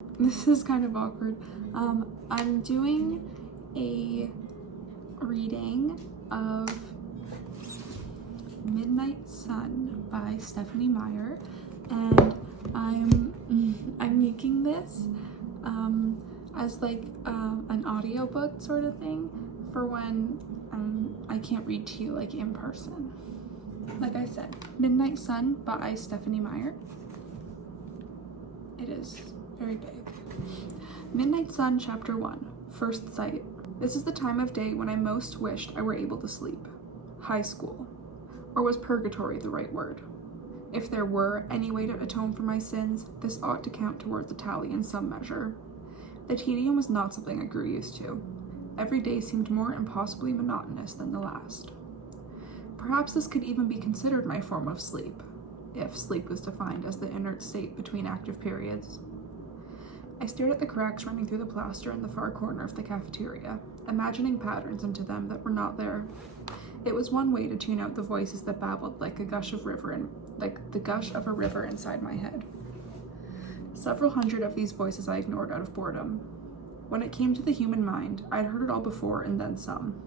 This is kind of awkward. I'm doing a reading of Midnight Sun by Stephenie Meyer, and I'm making this as like an audiobook sort of thing for when I can't read to you like in person. Like I said, Midnight Sun by Stephenie Meyer. It is very big. Midnight Sun, Chapter 1, First Sight. This is the time of day when I most wished I were able to sleep. High school. Or was purgatory the right word? If there were any way to atone for my sins, this ought to count towards a tally in some measure. The tedium was not something I grew used to. Every day seemed more impossibly monotonous than the last. Perhaps this could even be considered my form of sleep, if sleep was defined as the inert state between active periods. I stared at the cracks running through the plaster in the far corner of the cafeteria, imagining patterns into them that were not there. It was one way to tune out the voices that babbled like the gush of a river inside my head. Several hundred of these voices I ignored out of boredom. When it came to the human mind, I'd heard it all before and then some.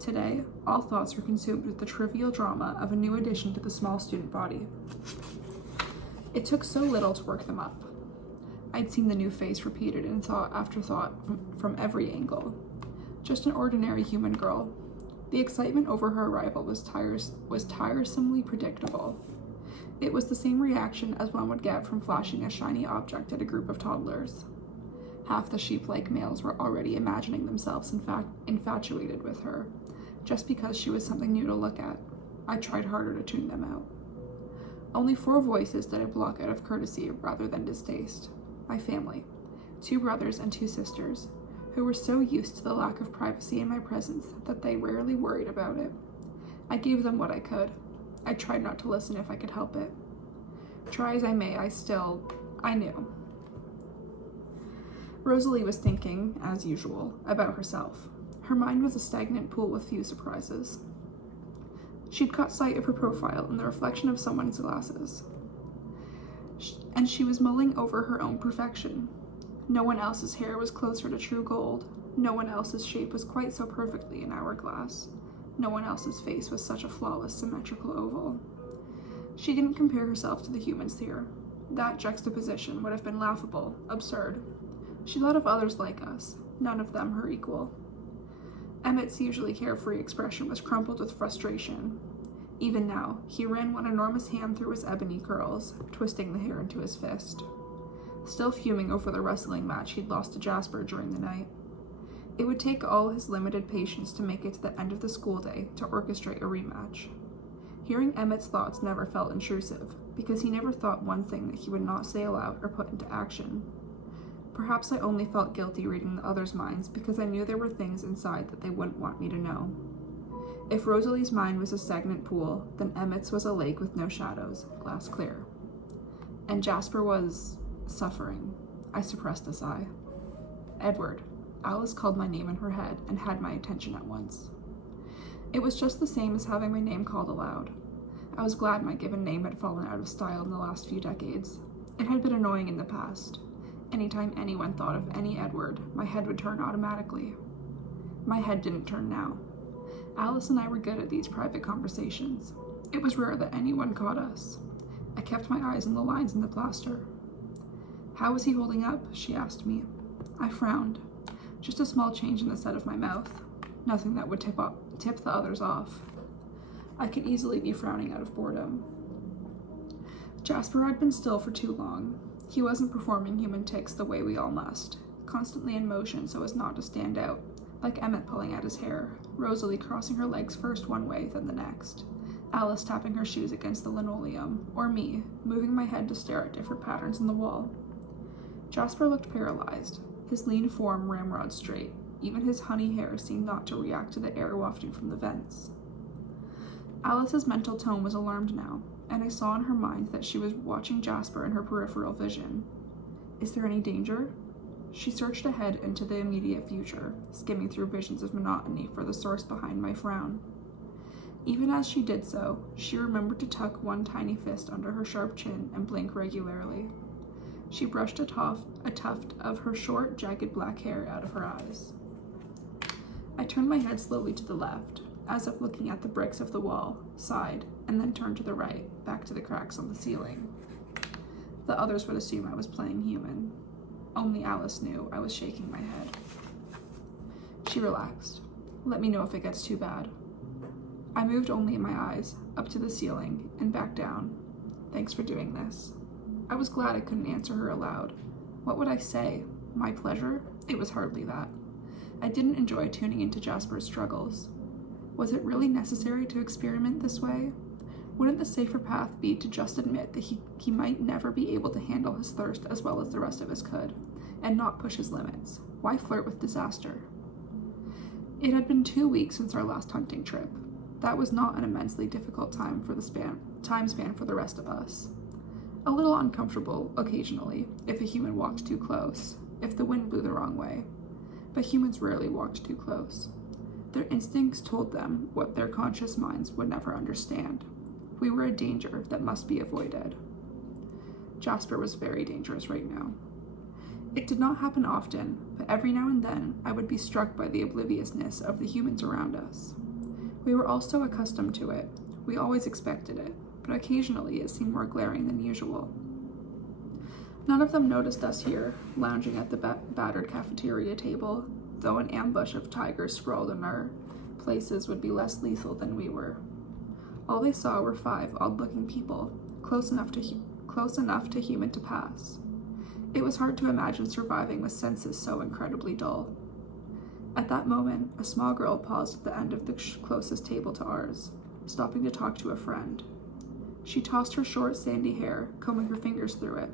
Today, all thoughts were consumed with the trivial drama of a new addition to the small student body. It took so little to work them up. I'd seen the new face repeated in thought after thought from every angle. Just an ordinary human girl. The excitement over her arrival was tiresomely predictable. It was the same reaction as one would get from flashing a shiny object at a group of toddlers. Half the sheep-like males were already imagining themselves infatuated with her, just because she was something new to look at. I tried harder to tune them out. Only 4 voices did I block out of courtesy rather than distaste. My family, 2 brothers and 2 sisters, who were so used to the lack of privacy in my presence that they rarely worried about it. I gave them what I could. I tried not to listen if I could help it. Try as I may, I knew. Rosalie was thinking, as usual, about herself. Her mind was a stagnant pool with few surprises. She'd caught sight of her profile in the reflection of someone's glasses, and she was mulling over her own perfection. No one else's hair was closer to true gold. No one else's shape was quite so perfectly an hourglass. No one else's face was such a flawless, symmetrical oval. She didn't compare herself to the humans here. That juxtaposition would have been laughable, absurd. She thought of others like us, none of them her equal. Emmett's usually carefree expression was crumpled with frustration. Even now, he ran one enormous hand through his ebony curls, twisting the hair into his fist. Still fuming over the wrestling match he'd lost to Jasper during the night. It would take all his limited patience to make it to the end of the school day to orchestrate a rematch. Hearing Emmett's thoughts never felt intrusive, because he never thought one thing that he would not say aloud or put into action. Perhaps I only felt guilty reading the others' minds because I knew there were things inside that they wouldn't want me to know. If Rosalie's mind was a stagnant pool, then Emmett's was a lake with no shadows, glass clear. And Jasper was suffering. I suppressed a sigh. Edward. Alice called my name in her head and had my attention at once. It was just the same as having my name called aloud. I was glad my given name had fallen out of style in the last few decades. It had been annoying in the past. Anytime anyone thought of any Edward, my head would turn automatically. My head didn't turn now. Alice and I were good at these private conversations. It was rare that anyone caught us. I kept my eyes on the lines in the plaster. "How was he holding up?" she asked me. I frowned. Just a small change in the set of my mouth. Nothing that would tip the others off. I could easily be frowning out of boredom. Jasper had been still for too long. He wasn't performing human tics the way we all must, constantly in motion so as not to stand out, like Emmett pulling at his hair, Rosalie crossing her legs first one way, then the next, Alice tapping her shoes against the linoleum, or me, moving my head to stare at different patterns in the wall. Jasper looked paralyzed, his lean form ramrod straight. Even his honey hair seemed not to react to the air wafting from the vents. Alice's mental tone was alarmed now, and I saw in her mind that she was watching Jasper in her peripheral vision. Is there any danger? She searched ahead into the immediate future, skimming through visions of monotony for the source behind my frown. Even as she did so, she remembered to tuck one tiny fist under her sharp chin and blink regularly. She brushed a tuft of her short, jagged black hair out of her eyes. I turned my head slowly to the left, as if looking at the bricks of the wall, sighed, and then turned to the right, back to the cracks on the ceiling. The others would assume I was playing human. Only Alice knew I was shaking my head. She relaxed. Let me know if it gets too bad. I moved only my eyes, up to the ceiling, and back down. Thanks for doing this. I was glad I couldn't answer her aloud. What would I say? My pleasure? It was hardly that. I didn't enjoy tuning into Jasper's struggles. Was it really necessary to experiment this way? Wouldn't the safer path be to just admit that he might never be able to handle his thirst as well as the rest of us could, and not push his limits? Why flirt with disaster? It had been 2 weeks since our last hunting trip. That was not an immensely difficult time span for the rest of us. A little uncomfortable, occasionally, if a human walked too close, if the wind blew the wrong way. But humans rarely walked too close. Their instincts told them what their conscious minds would never understand. We were a danger that must be avoided. Jasper was very dangerous right now. It did not happen often, but every now and then I would be struck by the obliviousness of the humans around us. We were all so accustomed to it. We always expected it, but occasionally it seemed more glaring than usual. None of them noticed us here, lounging at the battered cafeteria table, though an ambush of tigers sprawled in our places would be less lethal than we were. All they saw were 5 odd-looking people, close enough to human to pass. It was hard to imagine surviving with senses so incredibly dull. At that moment, a small girl paused at the end of the closest table to ours, stopping to talk to a friend. She tossed her short, sandy hair, combing her fingers through it.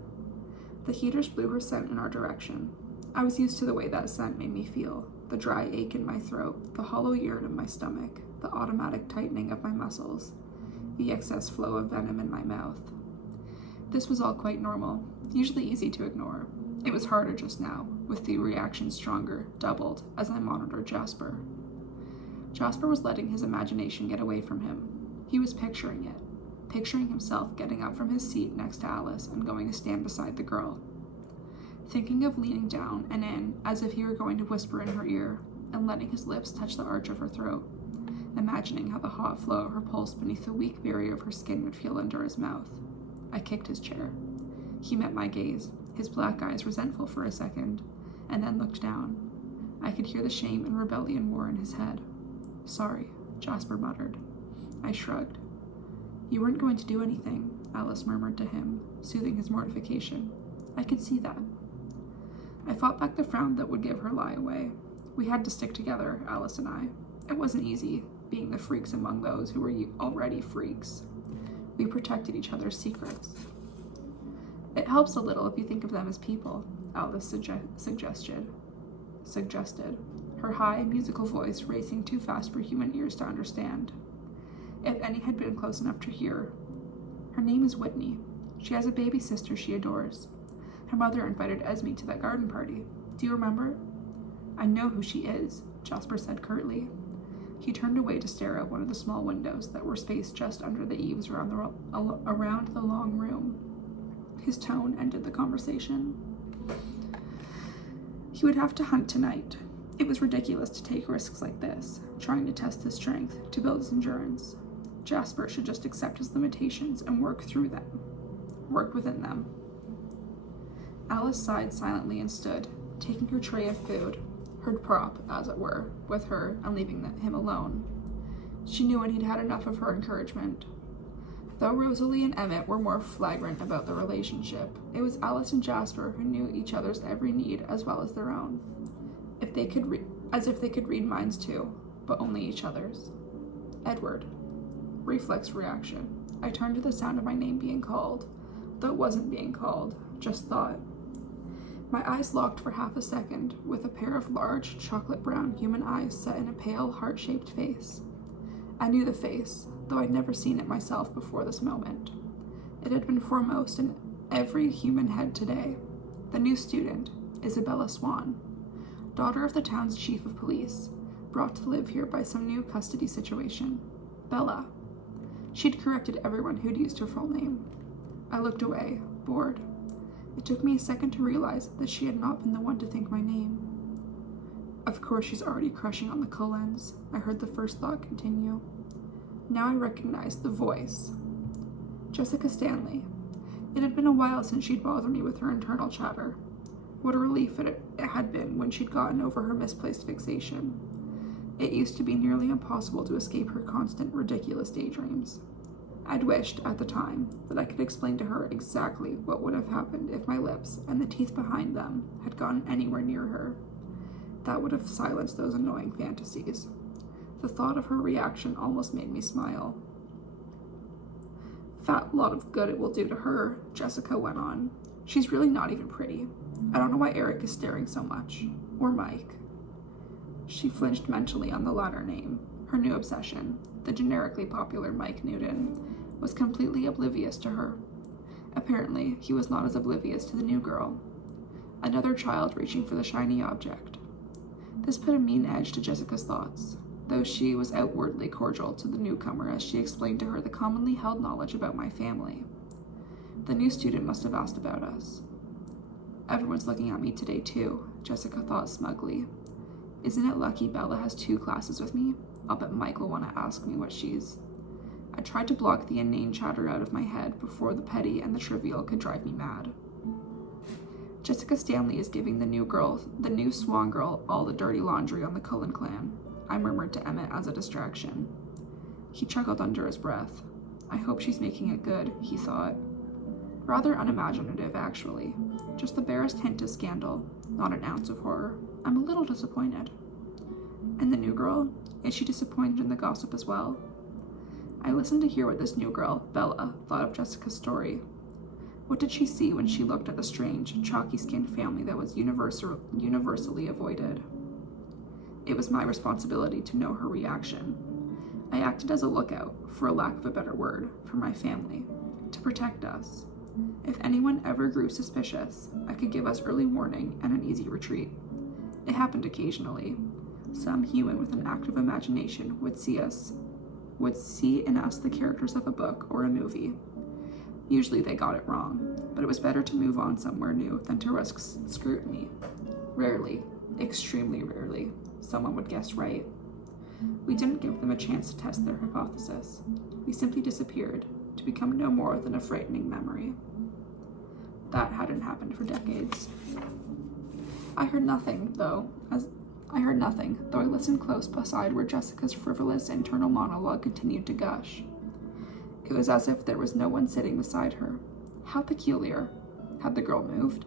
The heaters blew her scent in our direction. I was used to the way that scent made me feel, the dry ache in my throat, the hollow yearn in my stomach, the automatic tightening of my muscles, the excess flow of venom in my mouth. This was all quite normal, usually easy to ignore. It was harder just now, with the reaction stronger, doubled, as I monitored Jasper. Jasper was letting his imagination get away from him. He was picturing it, picturing himself getting up from his seat next to Alice and going to stand beside the girl. Thinking of leaning down and in, as if he were going to whisper in her ear, and letting his lips touch the arch of her throat. Imagining how the hot flow of her pulse beneath the weak barrier of her skin would feel under his mouth. I kicked his chair. He met my gaze, his black eyes resentful for a second, and then looked down. I could hear the shame and rebellion war in his head. Sorry, Jasper muttered. I shrugged. You weren't going to do anything, Alice murmured to him, soothing his mortification. I could see that. I fought back the frown that would give her lie away. We had to stick together, Alice and I. It wasn't easy, being the freaks among those who were already freaks. We protected each other's secrets. It helps a little if you think of them as people, Alice suggested, her high, musical voice racing too fast for human ears to understand. If any had been close enough to hear. Her name is Whitney. She has a baby sister she adores. Her mother invited Esme to that garden party. Do you remember? I know who she is, Jasper said curtly. He turned away to stare out one of the small windows that were spaced just under the eaves around the long room. His tone ended the conversation. He would have to hunt tonight. It was ridiculous to take risks like this, trying to test his strength, to build his endurance. Jasper should just accept his limitations and work within them. Alice sighed silently and stood, taking her tray of food, her prop, as it were, with her and leaving him alone. She knew when he'd had enough of her encouragement. Though Rosalie and Emmett were more flagrant about the relationship, it was Alice and Jasper who knew each other's every need as well as their own. As if they could read minds too, but only each other's. Edward. Reflex reaction. I turned to the sound of my name being called, though it wasn't being called, just thought. My eyes locked for half a second, with a pair of large, chocolate-brown human eyes set in a pale, heart-shaped face. I knew the face, though I'd never seen it myself before this moment. It had been foremost in every human head today. The new student, Isabella Swan, daughter of the town's chief of police, brought to live here by some new custody situation. Bella. She'd corrected everyone who'd used her full name. I looked away, bored. It took me a second to realize that she had not been the one to think my name. Of course she's already crushing on the Cullens, I heard the first thought continue. Now I recognized the voice. Jessica Stanley. It had been a while since she'd bothered me with her internal chatter. What a relief it had been when she'd gotten over her misplaced fixation. It used to be nearly impossible to escape her constant, ridiculous daydreams. I'd wished, at the time, that I could explain to her exactly what would have happened if my lips and the teeth behind them had gotten anywhere near her. That would have silenced those annoying fantasies. The thought of her reaction almost made me smile. Fat lot of good it will do to her, Jessica went on. She's really not even pretty. I don't know why Eric is staring so much. Or Mike. She flinched mentally on the latter name. Her new obsession, the generically popular Mike Newton, was completely oblivious to her. Apparently, he was not as oblivious to the new girl. Another child reaching for the shiny object. This put a mean edge to Jessica's thoughts, though she was outwardly cordial to the newcomer as she explained to her the commonly held knowledge about my family. The new student must have asked about us. Everyone's looking at me today too, Jessica thought smugly. Isn't it lucky Bella has 2 classes with me? I'll bet Mike will want to ask me what she's... I tried to block the inane chatter out of my head before the petty and the trivial could drive me mad. Jessica Stanley is giving the new Swan girl, all the dirty laundry on the Cullen clan, I murmured to Emmett as a distraction. He chuckled under his breath. I hope she's making it good, he thought. Rather unimaginative, actually. Just the barest hint of scandal, not an ounce of horror. I'm a little disappointed. And the new girl? Is she disappointed in the gossip as well? I listened to hear what this new girl, Bella, thought of Jessica's story. What did she see when she looked at the strange, chalky-skinned family that was universally avoided? It was my responsibility to know her reaction. I acted as a lookout, for a lack of a better word, for my family, to protect us. If anyone ever grew suspicious, I could give us early warning and an easy retreat. It happened occasionally. Some human with an active imagination would see in us the characters of a book or a movie. Usually they got it wrong, but it was better to move on somewhere new than to risk scrutiny. Rarely, extremely rarely, someone would guess right. We didn't give them a chance to test their hypothesis. We simply disappeared, to become no more than a frightening memory. That hadn't happened for decades. I heard nothing, though I listened close beside where Jessica's frivolous internal monologue continued to gush. It was as if there was no one sitting beside her. How peculiar. Had the girl moved?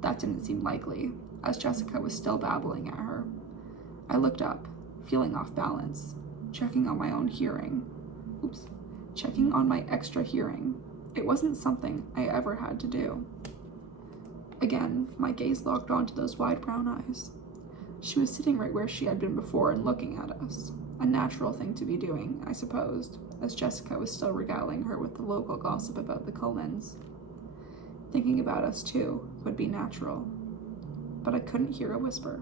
That didn't seem likely, as Jessica was still babbling at her. I looked up, feeling off balance, checking on my extra hearing. It wasn't something I ever had to do. Again, my gaze locked onto those wide brown eyes. She was sitting right where she had been before and looking at us. A natural thing to be doing, I supposed, as Jessica was still regaling her with the local gossip about the Cullens. Thinking about us, too, would be natural. But I couldn't hear a whisper.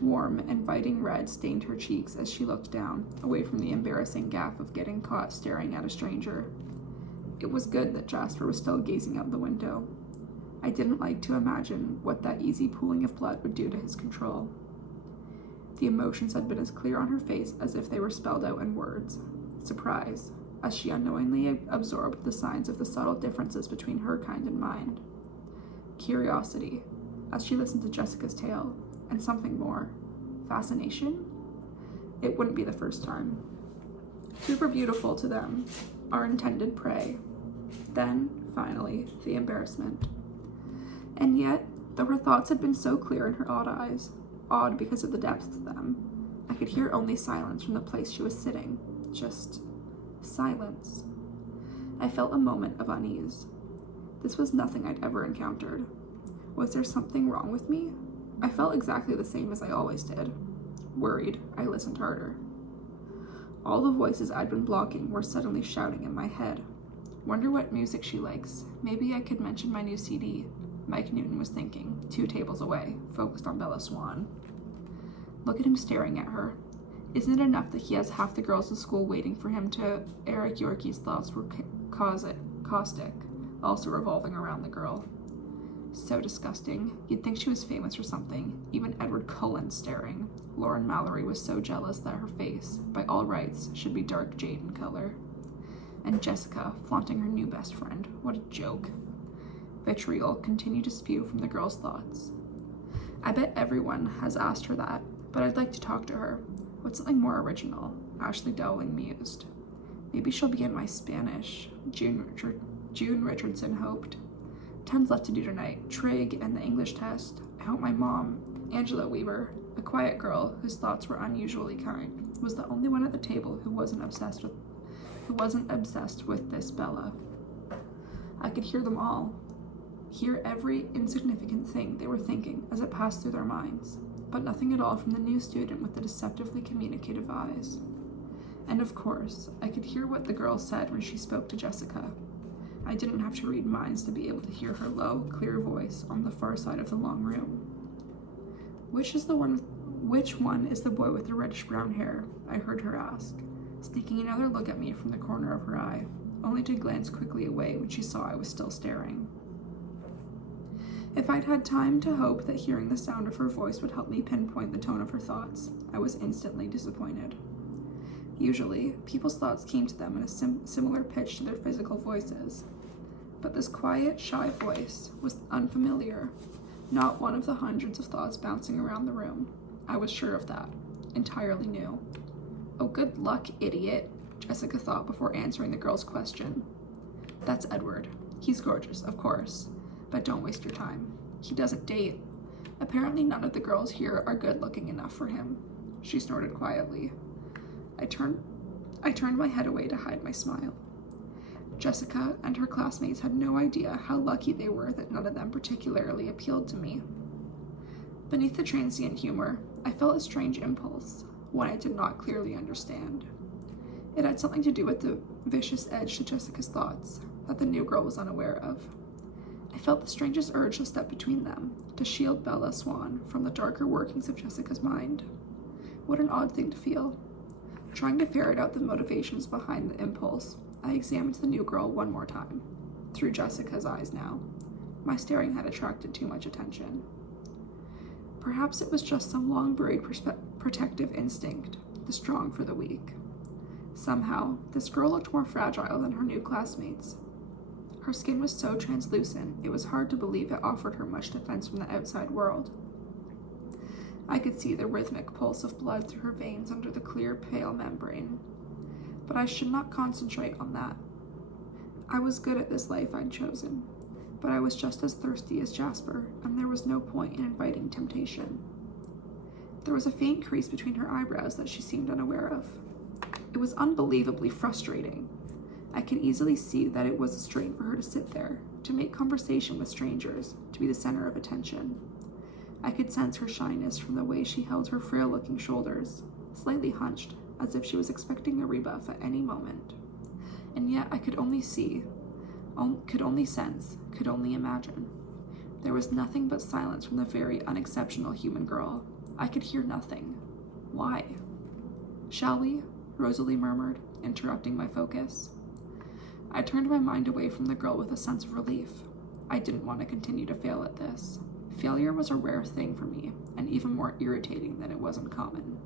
Warm, inviting red stained her cheeks as she looked down, away from the embarrassing gaffe of getting caught staring at a stranger. It was good that Jasper was still gazing out the window. I didn't like to imagine what that easy pooling of blood would do to his control. The emotions had been as clear on her face as if they were spelled out in words. Surprise, as she unknowingly absorbed the signs of the subtle differences between her kind and mine. Curiosity, as she listened to Jessica's tale, and something more. Fascination? It wouldn't be the first time. Super beautiful to them, our intended prey. Then, finally, the embarrassment. And yet, though her thoughts had been so clear in her odd eyes, odd because of the depth of them, I could hear only silence from the place she was sitting. Just silence. I felt a moment of unease. This was nothing I'd ever encountered. Was there something wrong with me? I felt exactly the same as I always did. Worried, I listened harder. All the voices I'd been blocking were suddenly shouting in my head. Wonder what music she likes. Maybe I could mention my new CD. Mike Newton was thinking, 2 tables away, focused on Bella Swan. Look at him staring at her. Isn't it enough that he has half the girls in school waiting for him to... Eric Yorkie's thoughts were caustic, also revolving around the girl. So disgusting. You'd think she was famous or something. Even Edward Cullen staring. Lauren Mallory was so jealous that her face, by all rights, should be dark jade in color. And Jessica, flaunting her new best friend. What a joke. Vitriol continued to spew from the girl's thoughts. I bet everyone has asked her that, but I'd like to talk to her. What's something more original? Ashley Dowling mused. Maybe she'll be in my Spanish, June Richardson hoped. Tons left to do tonight. Trig and the English test. I hope my mom, Angela Weaver, a quiet girl whose thoughts were unusually kind, was the only one at the table who wasn't obsessed with this Bella. I could hear them all. Hear every insignificant thing they were thinking as it passed through their minds, but nothing at all from the new student with the deceptively communicative eyes. And of course, I could hear what the girl said when she spoke to Jessica. I didn't have to read minds to be able to hear her low, clear voice on the far side of the long room. Which one is the boy with the reddish-brown hair? I heard her ask, sneaking another look at me from the corner of her eye, only to glance quickly away when she saw I was still staring. If I'd had time to hope that hearing the sound of her voice would help me pinpoint the tone of her thoughts, I was instantly disappointed. Usually, people's thoughts came to them in a similar pitch to their physical voices, but this quiet, shy voice was unfamiliar, not one of the hundreds of thoughts bouncing around the room. I was sure of that, entirely new. Oh, good luck, idiot, Jessica thought before answering the girl's question. That's Edward. He's gorgeous, of course, but don't waste your time. He doesn't date. Apparently none of the girls here are good-looking enough for him. She snorted quietly. I turned my head away to hide my smile. Jessica and her classmates had no idea how lucky they were that none of them particularly appealed to me. Beneath the transient humor, I felt a strange impulse, one I did not clearly understand. It had something to do with the vicious edge to Jessica's thoughts that the new girl was unaware of. I felt the strangest urge to step between them, to shield Bella Swan from the darker workings of Jessica's mind. What an odd thing to feel. Trying to ferret out the motivations behind the impulse, I examined the new girl one more time, through Jessica's eyes now. My staring had attracted too much attention. Perhaps it was just some long-buried protective instinct, the strong for the weak. Somehow, this girl looked more fragile than her new classmates. Her skin was so translucent, it was hard to believe it offered her much defense from the outside world. I could see the rhythmic pulse of blood through her veins under the clear, pale membrane. But I should not concentrate on that. I was good at this life I'd chosen, but I was just as thirsty as Jasper, and there was no point in inviting temptation. There was a faint crease between her eyebrows that she seemed unaware of. It was unbelievably frustrating. I could easily see that it was a strain for her to sit there, to make conversation with strangers, to be the center of attention. I could sense her shyness from the way she held her frail-looking shoulders, slightly hunched, as if she was expecting a rebuff at any moment. And yet I could only see, could only sense, could only imagine. There was nothing but silence from the very unexceptional human girl. I could hear nothing. Why? Shall we? Rosalie murmured, interrupting my focus. I turned my mind away from the girl with a sense of relief. I didn't want to continue to fail at this. Failure was a rare thing for me, and even more irritating than it was uncommon.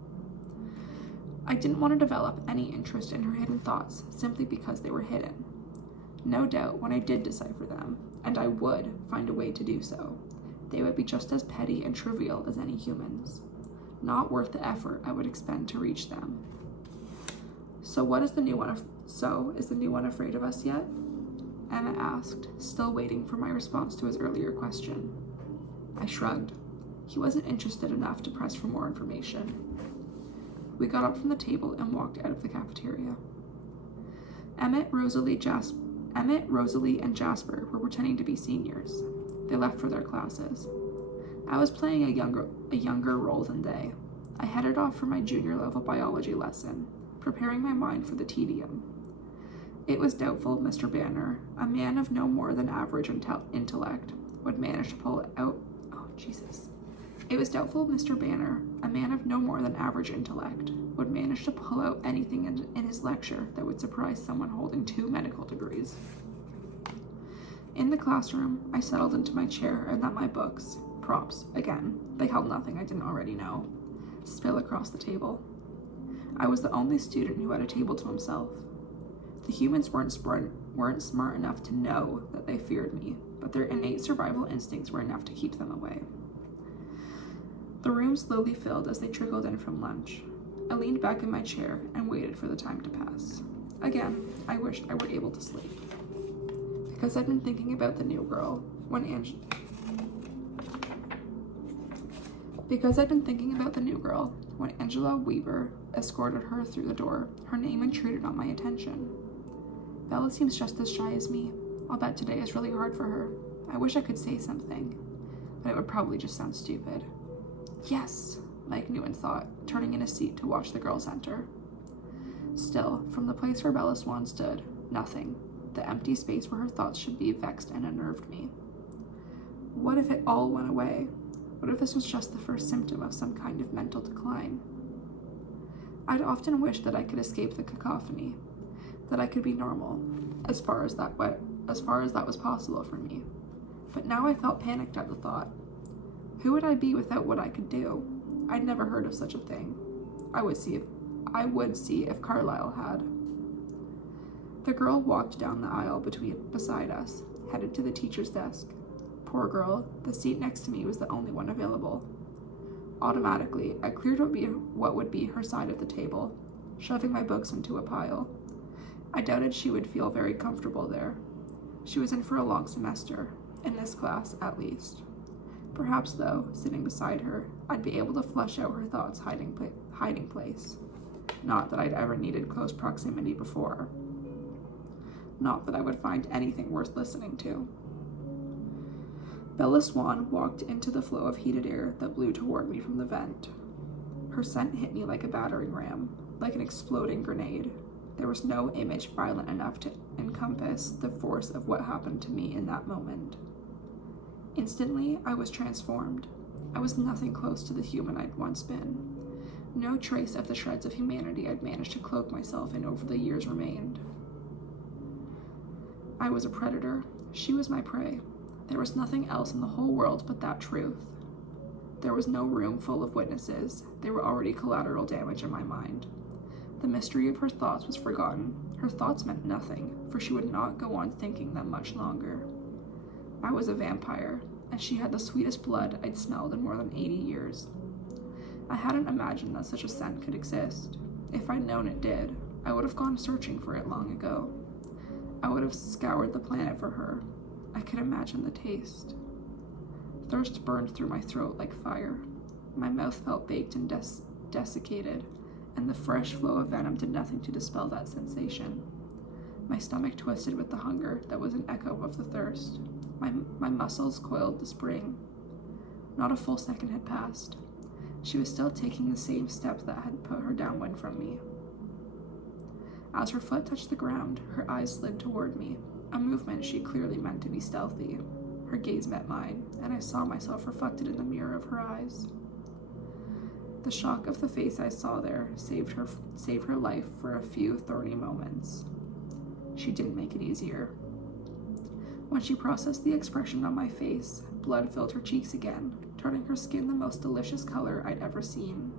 I didn't want to develop any interest in her hidden thoughts simply because they were hidden. No doubt when I did decipher them, and I would find a way to do so, they would be just as petty and trivial as any humans, not worth the effort I would expend to reach them. Is the new one afraid of us yet? Emma asked, still waiting for my response to his earlier question. I shrugged. He wasn't interested enough to press for more information. We got up from the table and walked out of the cafeteria. Emmett, Rosalie, and Jasper were pretending to be seniors. They left for their classes. I was playing a younger role than they. I headed off for my junior level biology lesson, preparing my mind for the tedium. It was doubtful Mr. Banner, a man of no more than average intellect, would manage to pull out. It was doubtful Mr. Banner, a man of no more than average intellect, would manage to pull out anything in his lecture that would surprise someone holding 2 medical degrees. In the classroom, I settled into my chair and let my books, props, again, they held nothing I didn't already know, spill across the table. I was the only student who had a table to himself. The humans weren't smart enough to know that they feared me, but their innate survival instincts were enough to keep them away. The room slowly filled as they trickled in from lunch. I leaned back in my chair and waited for the time to pass. Again, I wished I were able to sleep. Because I'd been thinking about the new girl when Angela Weaver escorted her through the door, her name intruded on my attention. Bella seems just as shy as me. I'll bet today is really hard for her. I wish I could say something, but it would probably just sound stupid. Yes, Mike Newton thought, turning in his seat to watch the girls enter. Still, from the place where Bella Swan stood, nothing. The empty space where her thoughts should be vexed and unnerved me. What if it all went away? What if this was just the first symptom of some kind of mental decline? I'd often wished that I could escape the cacophony, that I could be normal, as far as that was possible for me. But now I felt panicked at the thought. Who would I be without what I could do? I'd never heard of such a thing. I would see if Carlisle had. The girl walked down the aisle beside us, headed to the teacher's desk. Poor girl, the seat next to me was the only one available. Automatically, I cleared what would be her side of the table, shoving my books into a pile. I doubted she would feel very comfortable there. She was in for a long semester, in this class at least. Perhaps, though, sitting beside her, I'd be able to flush out her thoughts' hiding place. Not that I'd ever needed close proximity before. Not that I would find anything worth listening to. Bella Swan walked into the flow of heated air that blew toward me from the vent. Her scent hit me like a battering ram, like an exploding grenade. There was no image violent enough to encompass the force of what happened to me in that moment. Instantly, I was transformed. I was nothing close to the human I'd once been. No trace of the shreds of humanity I'd managed to cloak myself in over the years remained. I was a predator. She was my prey. There was nothing else in the whole world but that truth. There was no room full of witnesses. They were already collateral damage in my mind. The mystery of her thoughts was forgotten. Her thoughts meant nothing, for she would not go on thinking them much longer. I was a vampire, and she had the sweetest blood I'd smelled in more than 80 years. I hadn't imagined that such a scent could exist. If I'd known it did, I would have gone searching for it long ago. I would have scoured the planet for her. I could imagine the taste. Thirst burned through my throat like fire. My mouth felt baked and desiccated, and the fresh flow of venom did nothing to dispel that sensation. My stomach twisted with the hunger that was an echo of the thirst. My muscles coiled to spring. Not a full second had passed. She was still taking the same steps that had put her downwind from me. As her foot touched the ground, her eyes slid toward me, a movement she clearly meant to be stealthy. Her gaze met mine, and I saw myself reflected in the mirror of her eyes. The shock of the face I saw there saved her life for a few thorny moments. She didn't make it easier. When she processed the expression on my face, blood filled her cheeks again, turning her skin the most delicious color I'd ever seen.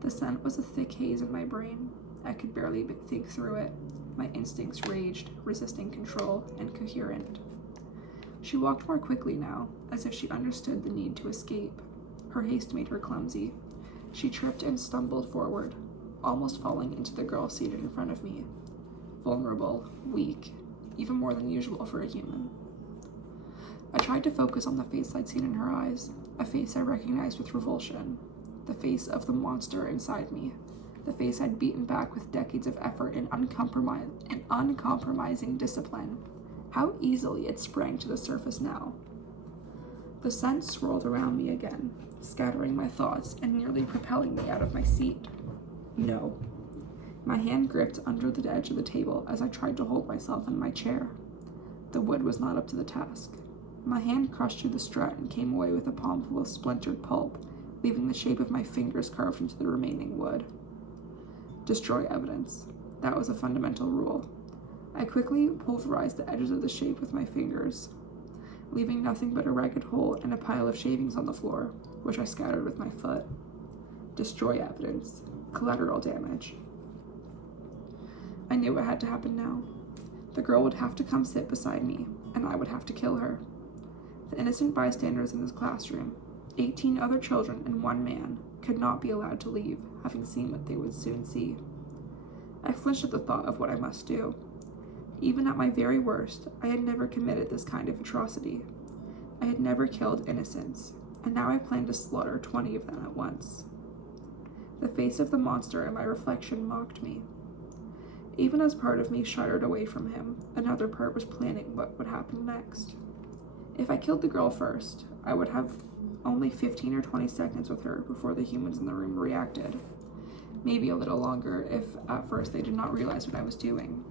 The scent was a thick haze in my brain. I could barely think through it. My instincts raged, resisting control, incoherent. She walked more quickly now, as if she understood the need to escape. Her haste made her clumsy. She tripped and stumbled forward, almost falling into the girl seated in front of me. Vulnerable, weak, even more than usual for a human. I tried to focus on the face I'd seen in her eyes, a face I recognized with revulsion, the face of the monster inside me, the face I'd beaten back with decades of effort and uncompromising discipline. How easily it sprang to the surface now. The scent swirled around me again, scattering my thoughts and nearly propelling me out of my seat. No. My hand gripped under the edge of the table as I tried to hold myself in my chair. The wood was not up to the task. My hand crushed through the strut and came away with a palmful of splintered pulp, leaving the shape of my fingers carved into the remaining wood. Destroy evidence. That was a fundamental rule. I quickly pulverized the edges of the shape with my fingers, leaving nothing but a ragged hole and a pile of shavings on the floor, which I scattered with my foot. Destroy evidence. Collateral damage. I knew what had to happen now. The girl would have to come sit beside me, and I would have to kill her. The innocent bystanders in this classroom, 18 other children and one man, could not be allowed to leave, having seen what they would soon see. I flinched at the thought of what I must do. Even at my very worst, I had never committed this kind of atrocity. I had never killed innocents, and now I planned to slaughter 20 of them at once. The face of the monster in my reflection mocked me. Even as part of me shuddered away from him, another part was planning what would happen next. If I killed the girl first, I would have only 15 or 20 seconds with her before the humans in the room reacted. Maybe a little longer if at first they did not realize what I was doing.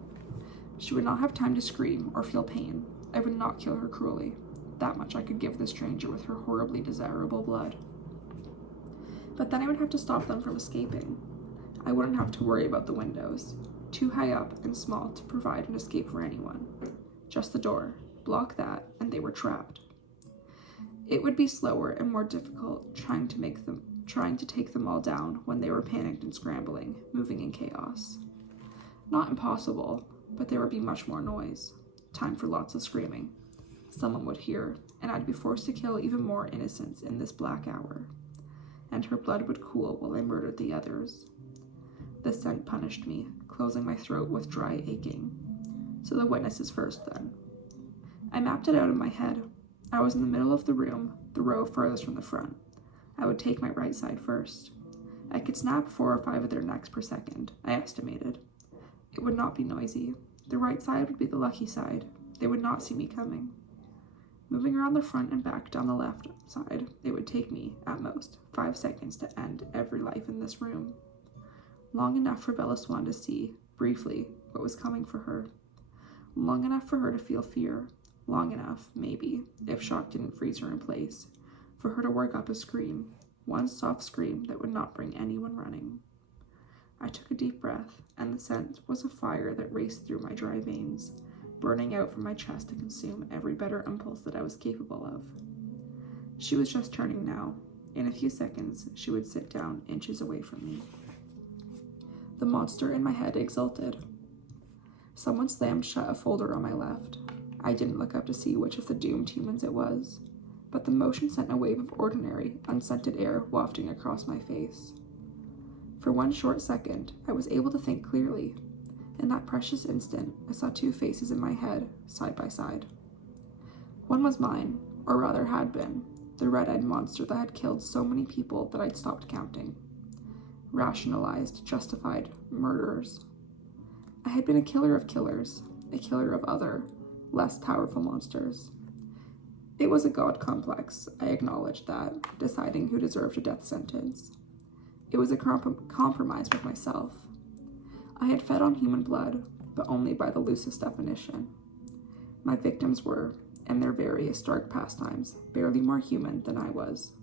She would not have time to scream or feel pain. I would not kill her cruelly. That much I could give the stranger with her horribly desirable blood. But then I would have to stop them from escaping. I wouldn't have to worry about the windows, too high up and small to provide an escape for anyone. Just the door. Block that, and they were trapped. It would be slower and more difficult trying to take them all down when they were panicked and scrambling, moving in chaos. Not impossible, but there would be much more noise. Time for lots of screaming. Someone would hear, and I'd be forced to kill even more innocents in this black hour. And her blood would cool while I murdered the others. The scent punished me, closing my throat with dry aching. So the witnesses first, then. I mapped it out in my head. I was in the middle of the room, the row furthest from the front. I would take my right side first. I could snap 4 or 5 of their necks per second, I estimated. It would not be noisy. The right side would be the lucky side. They would not see me coming. Moving around the front and back down the left side, it would take me, at most, 5 seconds to end every life in this room. Long enough for Bella Swan to see, briefly, what was coming for her. Long enough for her to feel fear. Long enough, maybe, if shock didn't freeze her in place, for her to work up a scream, one soft scream that would not bring anyone running. I took a deep breath, and the scent was a fire that raced through my dry veins, burning out from my chest to consume every better impulse that I was capable of. She was just turning now. In a few seconds, she would sit down inches away from me. The monster in my head exulted. Someone slammed shut a folder on my left. I didn't look up to see which of the doomed humans it was, but the motion sent a wave of ordinary, unscented air wafting across my face. For one short second, I was able to think clearly. In that precious instant, I saw 2 faces in my head, side by side. One was mine, or rather had been, the red-eyed monster that had killed so many people that I'd stopped counting. Rationalized, justified murderers. I had been a killer of killers, a killer of other, less powerful monsters. It was a god complex, I acknowledged that, deciding who deserved a death sentence. It was a compromise with myself. I had fed on human blood, but only by the loosest definition. My victims were, in their various dark pastimes, barely more human than I was.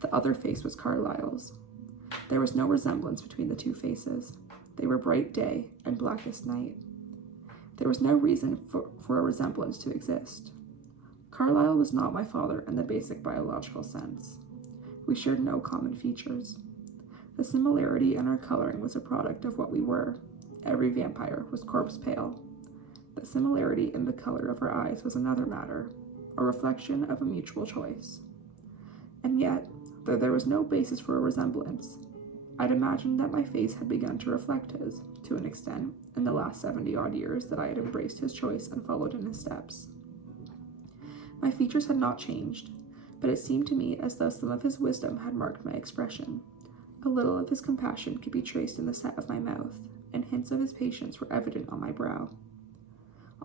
The other face was Carlyle's. There was no resemblance between the 2 faces. They were bright day and blackest night. There was no reason for a resemblance to exist. Carlyle was not my father in the basic biological sense. We shared no common features. The similarity in our coloring was a product of what we were. Every vampire was corpse pale. The similarity in the color of our eyes was another matter, a reflection of a mutual choice. And yet, though there was no basis for a resemblance, I'd imagined that my face had begun to reflect his, to an extent, in the last 70-odd years that I had embraced his choice and followed in his steps. My features had not changed, but it seemed to me as though some of his wisdom had marked my expression. A little of his compassion could be traced in the set of my mouth, and hints of his patience were evident on my brow.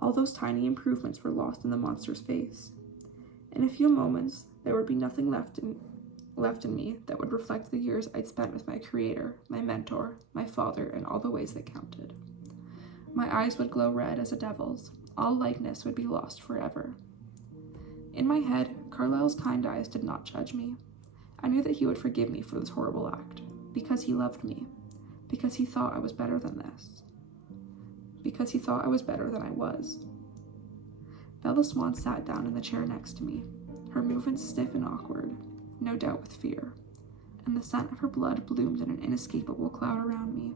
All those tiny improvements were lost in the monster's face. In a few moments, there would be nothing left in me that would reflect the years I'd spent with my creator, my mentor, my father, in all the ways that counted. My eyes would glow red as a devil's. All likeness would be lost forever. In my head, Carlyle's kind eyes did not judge me. I knew that he would forgive me for this horrible act, because he loved me, because he thought I was better than this. because he thought I was better than I was. Bella Swan sat down in the chair next to me, her movements stiff and awkward, no doubt with fear, and the scent of her blood bloomed in an inescapable cloud around me.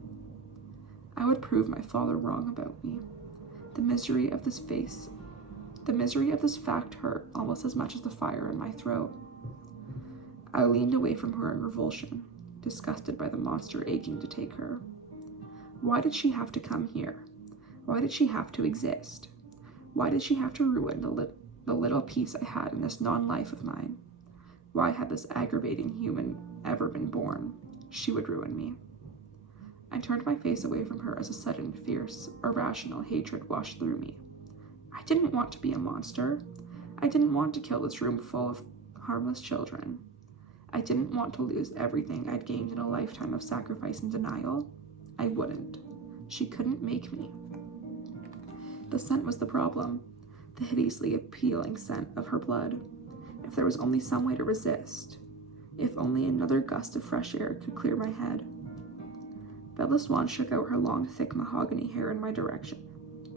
I would prove my father wrong about me. The misery of this fact hurt almost as much as the fire in my throat. I leaned away from her in revulsion, disgusted by the monster aching to take her. Why did she have to come here? Why did she have to exist? Why did she have to ruin the little peace I had in this non-life of mine? Why had this aggravating human ever been born? She would ruin me. I turned my face away from her as a sudden, fierce, irrational hatred washed through me. I didn't want to be a monster. I didn't want to kill this room full of harmless children. I didn't want to lose everything I'd gained in a lifetime of sacrifice and denial. I wouldn't. She couldn't make me. The scent was the problem, the hideously appealing scent of her blood. If there was only some way to resist, if only another gust of fresh air could clear my head. Bella Swan shook out her long, thick mahogany hair in my direction.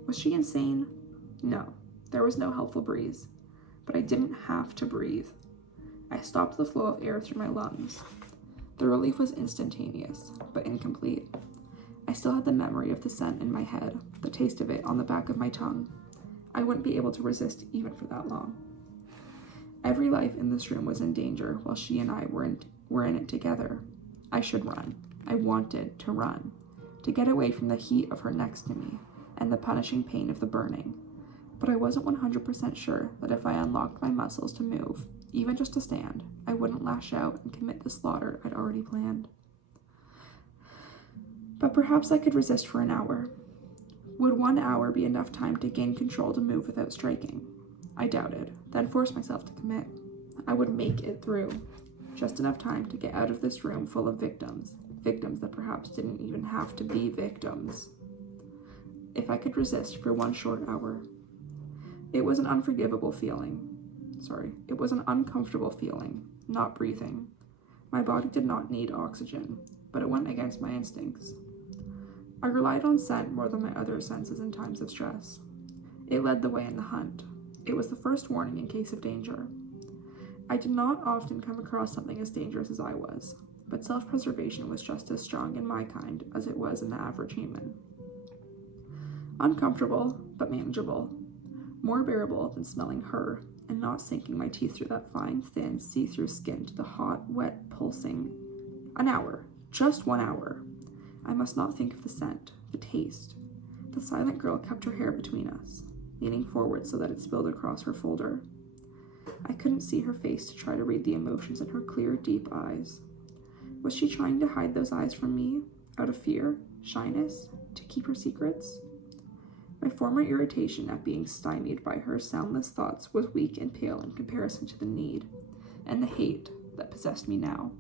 Was she insane? No, there was no helpful breeze, but I didn't have to breathe. I stopped the flow of air through my lungs. The relief was instantaneous, but incomplete. I still had the memory of the scent in my head, the taste of it on the back of my tongue. I wouldn't be able to resist even for that long. Every life in this room was in danger while she and I were in it together. I should run. I wanted to run, to get away from the heat of her next to me and the punishing pain of the burning. But I wasn't 100% sure that if I unlocked my muscles to move, even just to stand, I wouldn't lash out and commit the slaughter I'd already planned. But perhaps I could resist for an hour. Would 1 hour be enough time to gain control to move without striking? I doubted, then forced myself to commit. I would make it through. Just enough time to get out of this room full of victims that perhaps didn't even have to be victims. If I could resist for 1 short hour. It was an unforgivable feeling. It was an uncomfortable feeling, not breathing. My body did not need oxygen, but it went against my instincts. I relied on scent more than my other senses in times of stress. It led the way in the hunt. It was the first warning in case of danger. I did not often come across something as dangerous as I was, but self-preservation was just as strong in my kind as it was in the average human. Uncomfortable, but manageable. More bearable than smelling her and not sinking my teeth through that fine, thin, see-through skin to the hot, wet, pulsing. An hour. Just 1 hour. I must not think of the scent, the taste. The silent girl kept her hair between us, leaning forward so that it spilled across her folder. I couldn't see her face to try to read the emotions in her clear, deep eyes. Was she trying to hide those eyes from me, out of fear, shyness, to keep her secrets? My former irritation at being stymied by her soundless thoughts was weak and pale in comparison to the need and the hate that possessed me now.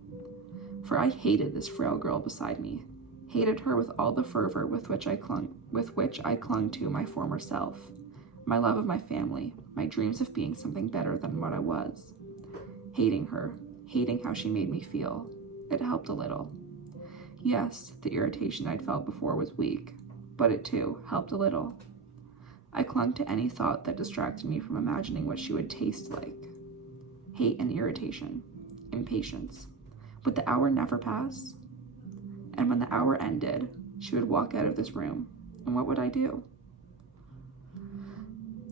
For I hated this frail girl beside me, hated her with all the fervor with which I clung to my former self, my love of my family, my dreams of being something better than what I was. Hating her, hating how she made me feel, it helped a little. Yes, the irritation I'd felt before was weak, but it too helped a little. I clung to any thought that distracted me from imagining what she would taste like. Hate and irritation, impatience. Would the hour never pass? And when the hour ended, she would walk out of this room, and what would I do?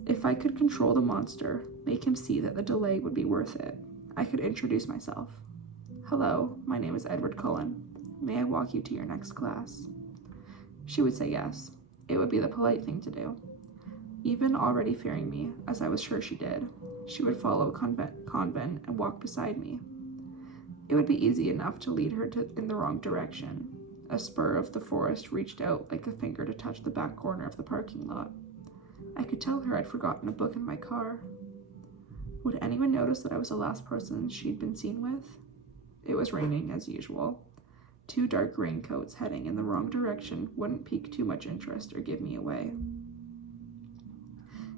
If I could control the monster, make him see that the delay would be worth it, I could introduce myself. Hello, my name is Edward Cullen. May I walk you to your next class? She would say yes. It would be the polite thing to do. Even already fearing me, as I was sure she did, she would follow convent and walk beside me. It would be easy enough to lead her in the wrong direction. A spur of the forest reached out like a finger to touch the back corner of the parking lot. I could tell her I'd forgotten a book in my car. Would anyone notice that I was the last person she'd been seen with? It was raining, as usual. 2 dark raincoats heading in the wrong direction wouldn't pique too much interest or give me away.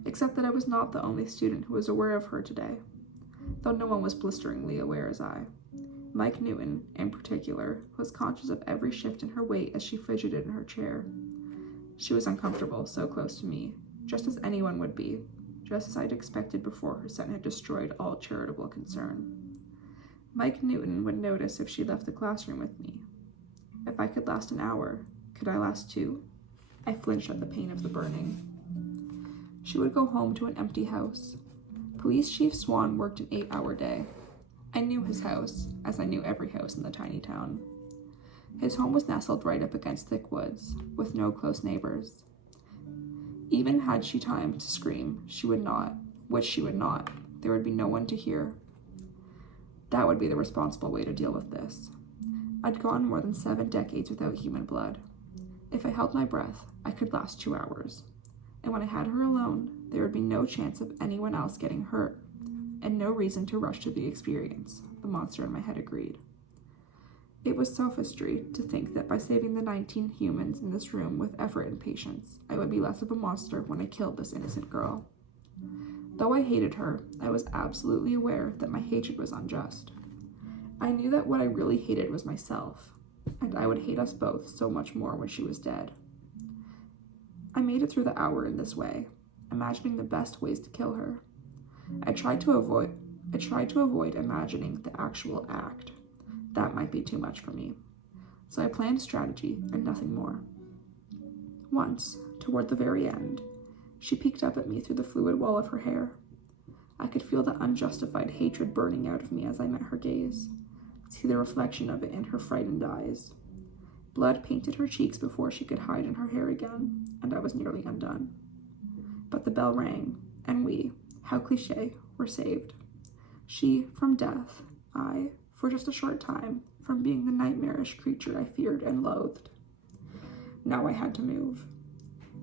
Except that I was not the only student who was aware of her today, though no one was blisteringly aware as I. Mike Newton, in particular, was conscious of every shift in her weight as she fidgeted in her chair. She was uncomfortable, so close to me, just as anyone would be, just as I'd expected before her son had destroyed all charitable concern. Mike Newton would notice if she left the classroom with me. If I could last an hour, could I last 2? I flinched at the pain of the burning. She would go home to an empty house. Police Chief Swan worked an 8-hour day. I knew his house, as I knew every house in the tiny town. His home was nestled right up against thick woods, with no close neighbors. Even had she time to scream, she would not, which she would not. There would be no one to hear. That would be the responsible way to deal with this. I'd gone more than 7 decades without human blood. If I held my breath, I could last 2 hours. And when I had her alone, there would be no chance of anyone else getting hurt, and no reason to rush to the experience, the monster in my head agreed. It was sophistry to think that by saving the 19 humans in this room with effort and patience, I would be less of a monster when I killed this innocent girl. Though I hated her, I was absolutely aware that my hatred was unjust. I knew that what I really hated was myself, and I would hate us both so much more when she was dead. I made it through the hour in this way, imagining the best ways to kill her. I tried to avoid imagining the actual act. That might be too much for me. So I planned strategy and nothing more. Once, toward the very end, she peeked up at me through the fluid wall of her hair. I could feel the unjustified hatred burning out of me as I met her gaze, see the reflection of it in her frightened eyes. Blood painted her cheeks before she could hide in her hair again, and I was nearly undone. But the bell rang, and we, how cliché, were saved. She from death, I, for just a short time, from being the nightmarish creature I feared and loathed. Now I had to move.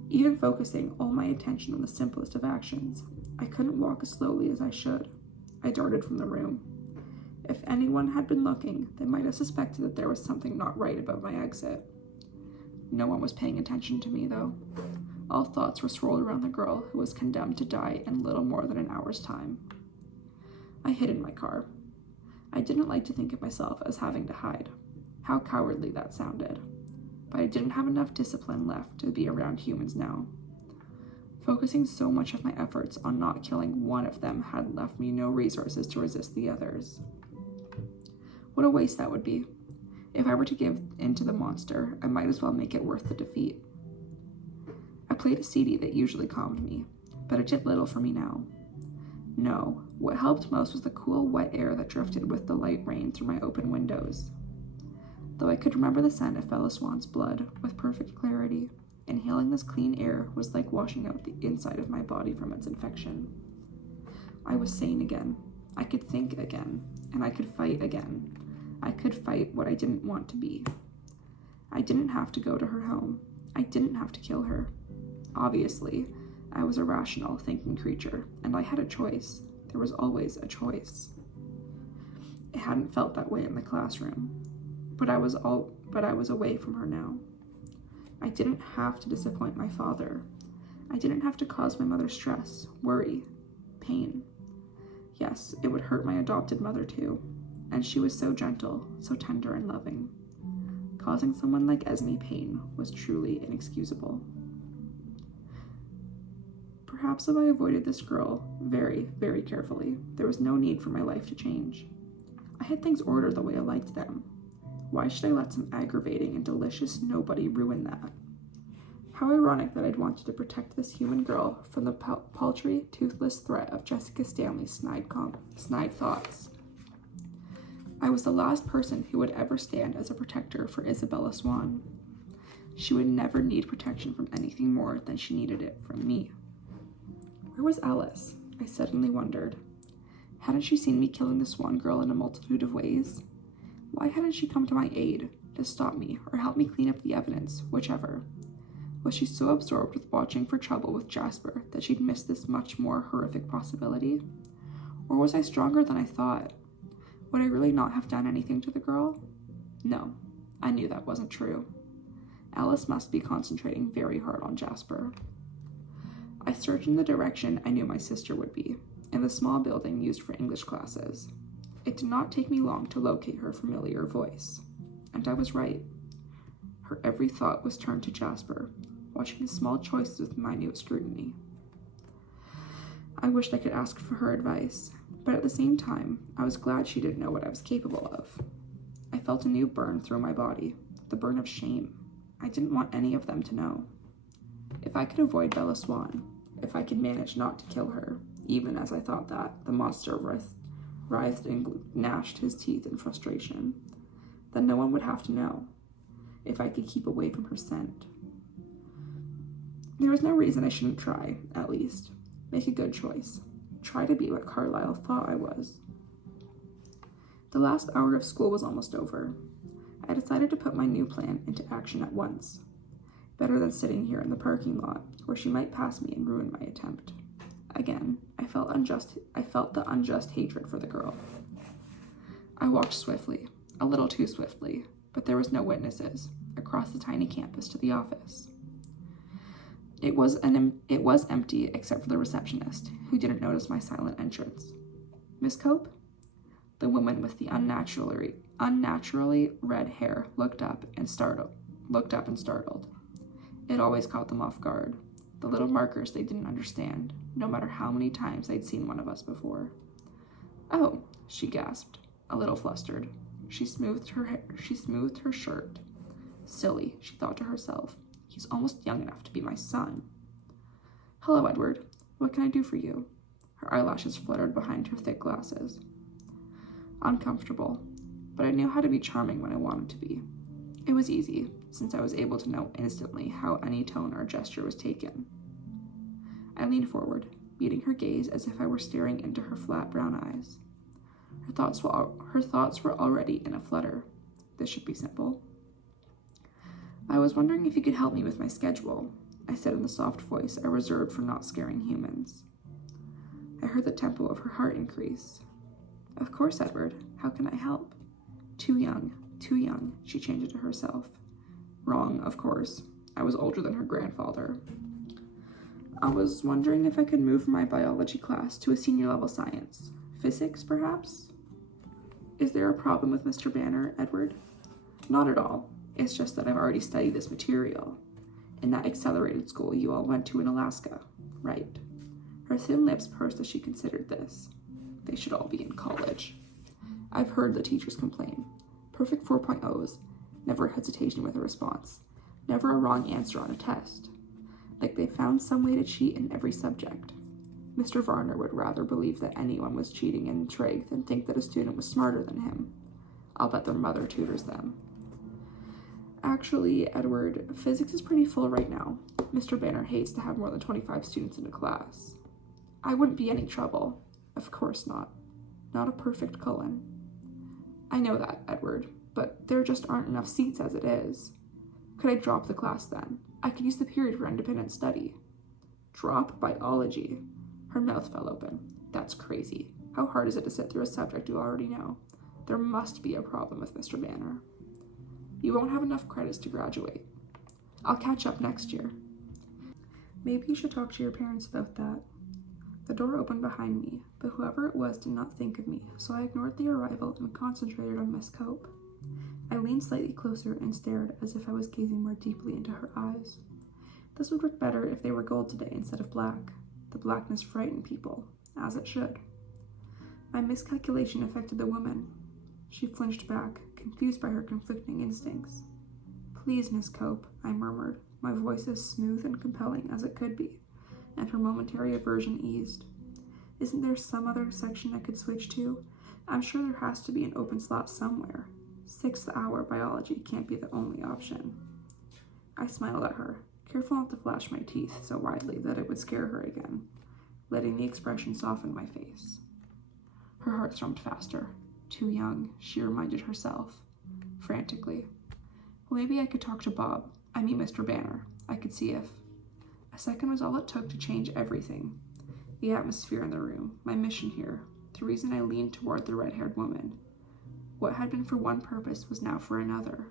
Even focusing all my attention on the simplest of actions, I couldn't walk as slowly as I should. I darted from the room. If anyone had been looking, they might have suspected that there was something not right about my exit. No one was paying attention to me, though. All thoughts were swirled around the girl who was condemned to die in little more than an hour's time. I hid in my car. I didn't like to think of myself as having to hide. How cowardly that sounded. But I didn't have enough discipline left to be around humans now. Focusing so much of my efforts on not killing one of them had left me no resources to resist the others. What a waste that would be. If I were to give in to the monster, I might as well make it worth the defeat. I played a CD that usually calmed me, but it did little for me now. No, what helped most was the cool, wet air that drifted with the light rain through my open windows. Though I could remember the scent of fellow Swan's blood with perfect clarity, inhaling this clean air was like washing out the inside of my body from its infection. I was sane again. I could think again, and I could fight again. I could fight what I didn't want to be. I didn't have to go to her home. I didn't have to kill her. Obviously, I was a rational, thinking creature, and I had a choice. There was always a choice. It hadn't felt that way in the classroom, but I was away from her now. I didn't have to disappoint my father. I didn't have to cause my mother stress, worry, pain. Yes, it would hurt my adopted mother too, and she was so gentle, so tender and loving. Causing someone like Esme pain was truly inexcusable. Perhaps if I avoided this girl very, very carefully, there was no need for my life to change. I had things ordered the way I liked them. Why should I let some aggravating and delicious nobody ruin that? How ironic that I'd wanted to protect this human girl from the paltry, toothless threat of Jessica Stanley's snide thoughts. I was the last person who would ever stand as a protector for Isabella Swan. She would never need protection from anything more than she needed it from me. Where was Alice? I suddenly wondered. Hadn't she seen me killing the Swan girl in a multitude of ways? Why hadn't she come to my aid, to stop me, or help me clean up the evidence, whichever? Was she so absorbed with watching for trouble with Jasper that she'd missed this much more horrific possibility? Or was I stronger than I thought? Would I really not have done anything to the girl? No, I knew that wasn't true. Alice must be concentrating very hard on Jasper. I searched in the direction I knew my sister would be, in the small building used for English classes. It did not take me long to locate her familiar voice. And I was right. Her every thought was turned to Jasper, watching his small choices with minute scrutiny. I wished I could ask for her advice, but at the same time, I was glad she didn't know what I was capable of. I felt a new burn through my body, the burn of shame. I didn't want any of them to know. If I could avoid Bella Swan, if I could manage not to kill her, even as I thought that, the monster writhed and gnashed his teeth in frustration, then no one would have to know. If I could keep away from her scent. There was no reason I shouldn't try, at least. Make a good choice. Try to be what Carlisle thought I was. The last hour of school was almost over. I decided to put my new plan into action at once. Better than sitting here in the parking lot, where she might pass me and ruin my attempt. Again, I felt the unjust hatred for the girl. I walked swiftly, a little too swiftly, but there was no witnesses, across the tiny campus to the office. It was empty except for the receptionist, who didn't notice my silent entrance. Miss Cope? The woman with the unnaturally red hair looked up and startled. It always caught them off guard. The little markers they didn't understand, no matter how many times they'd seen one of us before. Oh, she gasped, a little flustered. She smoothed her shirt. Silly, she thought to herself. He's almost young enough to be my son. Hello, Edward. What can I do for you? Her eyelashes fluttered behind her thick glasses. Uncomfortable, but I knew how to be charming when I wanted to be. It was easy, since I was able to know instantly how any tone or gesture was taken. I leaned forward, meeting her gaze as if I were staring into her flat brown eyes. Her thoughts were already in a flutter. This should be simple. I was wondering if you could help me with my schedule, I said in the soft voice I reserved for not scaring humans. I heard the tempo of her heart increase. Of course, Edward. How can I help? Too young, she changed it to herself. Wrong, of course. I was older than her grandfather. I was wondering if I could move my biology class to a senior level science. Physics, perhaps? Is there a problem with Mr. Banner, Edward? Not at all. It's just that I've already studied this material. In that accelerated school you all went to in Alaska, right? Her thin lips pursed as she considered this. They should all be in college. I've heard the teachers complain. Perfect 4.0s, never hesitation with a response, never a wrong answer on a test. Like they found some way to cheat in every subject. Mr. Varner would rather believe that anyone was cheating in trig than think that a student was smarter than him. I'll bet their mother tutors them. Actually, Edward, physics is pretty full right now. Mr. Banner hates to have more than 25 students in a class. I wouldn't be any trouble. Of course not. Not a perfect Cullen. I know that, Edward, but there just aren't enough seats as it is. Could I drop the class then? I could use the period for independent study. Drop biology. Her mouth fell open. That's crazy. How hard is it to sit through a subject you already know? There must be a problem with Mr. Banner. You won't have enough credits to graduate. I'll catch up next year. Maybe you should talk to your parents about that. The door opened behind me, but whoever it was did not think of me, so I ignored the arrival and concentrated on Miss Cope. I leaned slightly closer and stared as if I was gazing more deeply into her eyes. This would work better if they were gold today instead of black. The blackness frightened people, as it should. My miscalculation affected the woman. She flinched back, confused by her conflicting instincts. Please, Miss Cope, I murmured, my voice as smooth and compelling as it could be, and her momentary aversion eased. Isn't there some other section I could switch to? I'm sure there has to be an open slot somewhere. 6th hour biology can't be the only option. I smiled at her, careful not to flash my teeth so widely that it would scare her again, letting the expression soften my face. Her heart thrummed faster. Too young, she reminded herself, frantically. Well, maybe I could talk to Bob. I mean Mr. Banner. I could see if... A second was all it took to change everything. The atmosphere in the room, my mission here, the reason I leaned toward the red-haired woman. What had been for one purpose was now for another.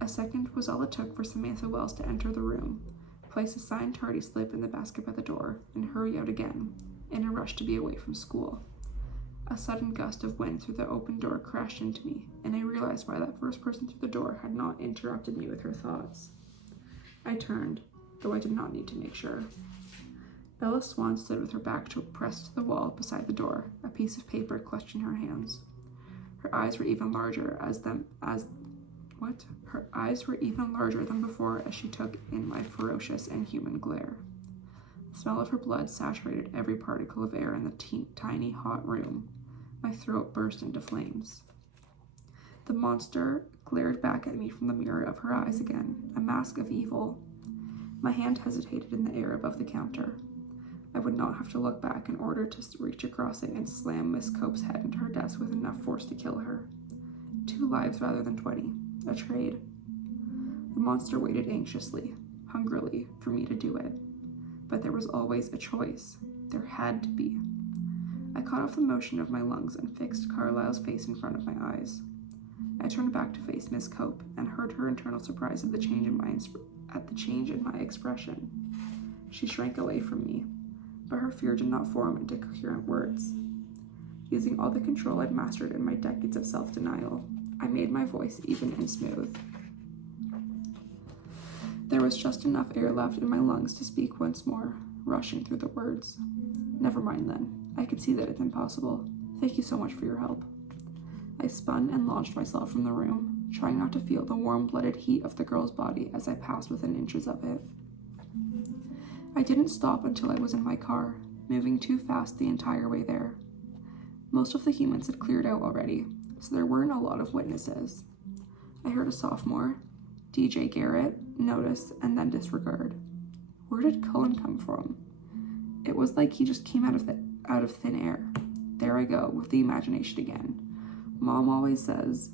A second was all it took for Samantha Wells to enter the room, place a signed tardy slip in the basket by the door, and hurry out again, in a rush to be away from school. A sudden gust of wind through the open door crashed into me, and I realized why that first person through the door had not interrupted me with her thoughts. I turned, though I did not need to make sure. Bella Swan stood with her back pressed to the wall beside the door, a piece of paper clutched in her hands. Her eyes were even larger Her eyes were even larger than before as she took in my ferocious and human glare. The smell of her blood saturated every particle of air in the tiny, hot room. My throat burst into flames. The monster glared back at me from the mirror of her eyes again, a mask of evil. My hand hesitated in the air above the counter. I would not have to look back in order to reach across it and slam Miss Cope's head into her desk with enough force to kill her. 2 lives rather than 20. A trade. The monster waited anxiously, hungrily, for me to do it. But there was always a choice. There had to be. I caught off the motion of my lungs and fixed Carlisle's face in front of my eyes. I turned back to face Miss Cope and heard her internal surprise at the change in my expression. She shrank away from me, but her fear did not form into coherent words. Using all the control I'd mastered in my decades of self-denial, I made my voice even and smooth. There was just enough air left in my lungs to speak once more, rushing through the words. Never mind then. I could see that it's impossible. Thank you so much for your help. I spun and launched myself from the room, trying not to feel the warm-blooded heat of the girl's body as I passed within inches of it. I didn't stop until I was in my car, moving too fast the entire way there. Most of the humans had cleared out already, so there weren't a lot of witnesses. I heard a sophomore, DJ Garrett, notice and then disregard. Where did Cullen come from? It was like he just came out of thin air. There I go, with the imagination again. Mom always says,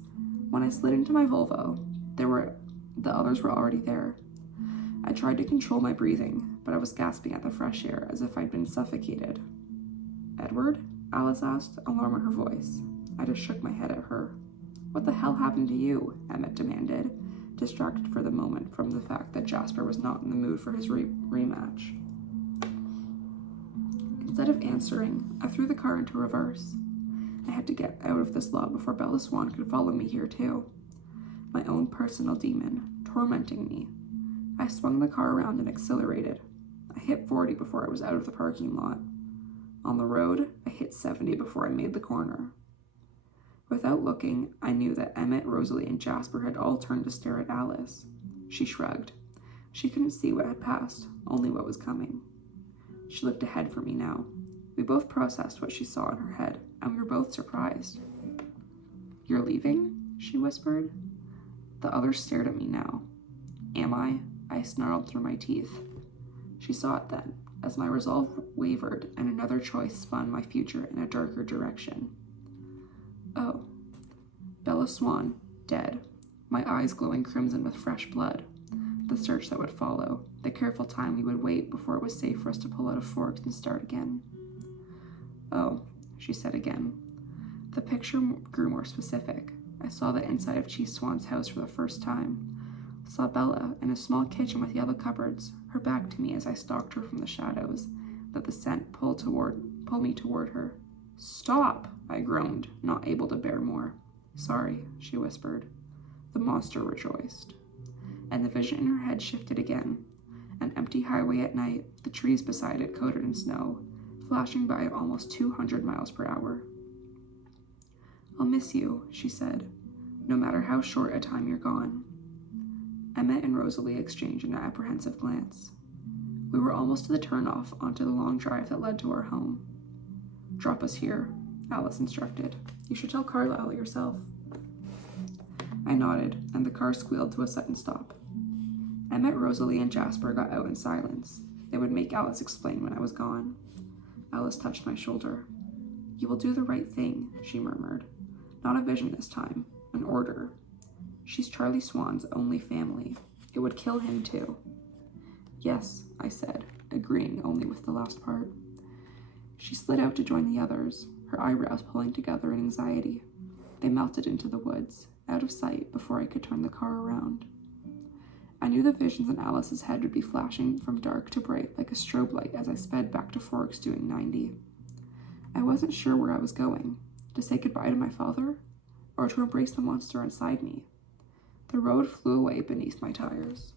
when I slid into my Volvo, the others were already there. I tried to control my breathing, but I was gasping at the fresh air as if I'd been suffocated. Edward? Alice asked, alarm in her voice. I just shook my head at her. What the hell happened to you? Emmett demanded, distracted for the moment from the fact that Jasper was not in the mood for his rematch. Instead of answering, I threw the car into reverse. I had to get out of this lot before Bella Swan could follow me here too. My own personal demon, tormenting me. I swung the car around and accelerated. I hit 40 before I was out of the parking lot. On the road, I hit 70 before I made the corner. Without looking, I knew that Emmett, Rosalie, and Jasper had all turned to stare at Alice. She shrugged. She couldn't see what had passed, only what was coming. She looked ahead for me now. We both processed what she saw in her head, and we were both surprised. You're leaving? She whispered. The others stared at me now. Am I? I snarled through my teeth. She saw it then, as my resolve wavered and another choice spun my future in a darker direction. Oh. Bella Swan, dead. My eyes glowing crimson with fresh blood. The search that would follow, the careful time we would wait before it was safe for us to pull out a fork and start again. Oh, she said again. The picture grew more specific. I saw the inside of Chief Swan's house for the first time. Saw Bella in a small kitchen with yellow cupboards, her back to me as I stalked her from the shadows, let the scent pull me toward her. Stop, I groaned, not able to bear more. Sorry, she whispered. The monster rejoiced. And the vision in her head shifted again. An empty highway at night, the trees beside it coated in snow, flashing by at almost 200 miles per hour. I'll miss you, she said, no matter how short a time you're gone. Emmett and Rosalie exchanged an apprehensive glance. We were almost to the turnoff onto the long drive that led to our home. Drop us here, Alice instructed. You should tell Carlisle yourself. I nodded, and the car squealed to a sudden stop. Emmett, Rosalie, and Jasper got out in silence. They would make Alice explain when I was gone. Alice touched my shoulder. You will do the right thing, she murmured. Not a vision this time, an order. She's Charlie Swan's only family. It would kill him too. Yes, I said, agreeing only with the last part. She slid out to join the others, her eyebrows pulling together in anxiety. They melted into the woods, out of sight before I could turn the car around. I knew the visions in Alice's head would be flashing from dark to bright like a strobe light as I sped back to Forks doing 90. I wasn't sure where I was going, to say goodbye to my father, or to embrace the monster inside me. The road flew away beneath my tires.